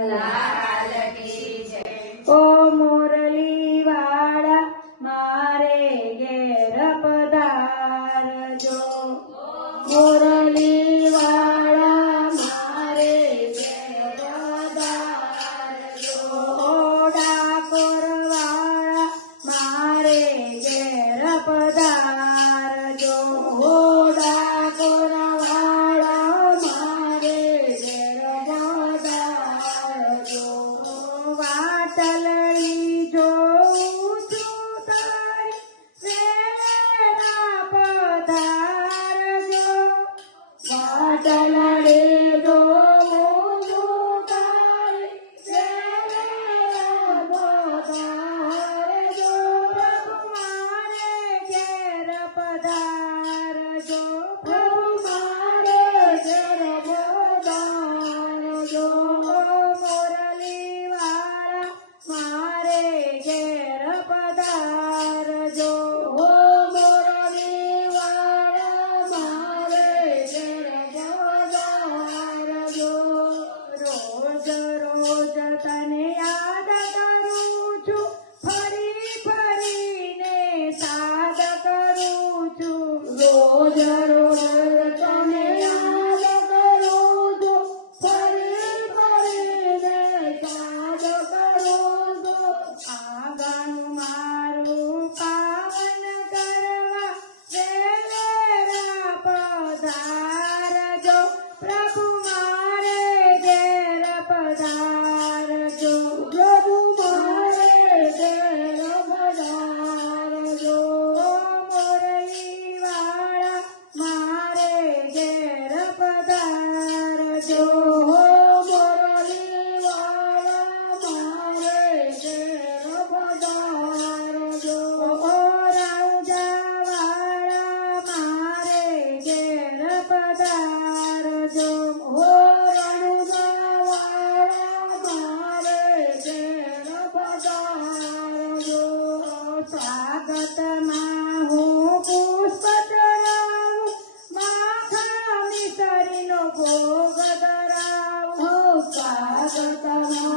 લાલ કી જય। ઓ મોરલી વાળા મારે ઘેર પધારજો। મોરલી વાળા મારે ઘેર પધારજો। ઓ ડાકોર વાળા મારે ઘેર પધારજો। ઓ ડાકોર વાળા મારે ઘેર પધારજો। વાટલડી જોઉં છું તારી વેળા પધારજો। વાટલડી જોઉં છું તારી વેળા પધારજો। પ્રભુ મારે ઘેર પધારજો। પ્રભુ મારે ઘેર પધારજો। મોરલી વાળા મારે ઘેર પધારજો। ઓ મોરલી વાળા મારે ઘેર પધારજો। રોજ રોજ તને યાદ કરું છું, ફરી ફરીને સાદ કરું છું। રોજ રોજ તને યાદ કરું છું, ફરી ફરીને સાદ કરું છું। આગનું મારું પાવન કરવા વેલેરા પધારજો। પ્રભુ મારે ઘેર પધારજો। પ્રભુ મારે ઘેર પધારજો। મોરલી વાળા મારે ઘેર પધારજો। મોરલી વાળા મારે ઘેર પધારજો। રાજા વાળા મારે ઘેર પધારજો। રણુજા વાળા મારે ઘેર પધારજો। સ્વાગતમાં હું પુષ્પ ચડાવું, માખણ મિસરીનો ભોગ ધરાવું। સ્વાગતમાં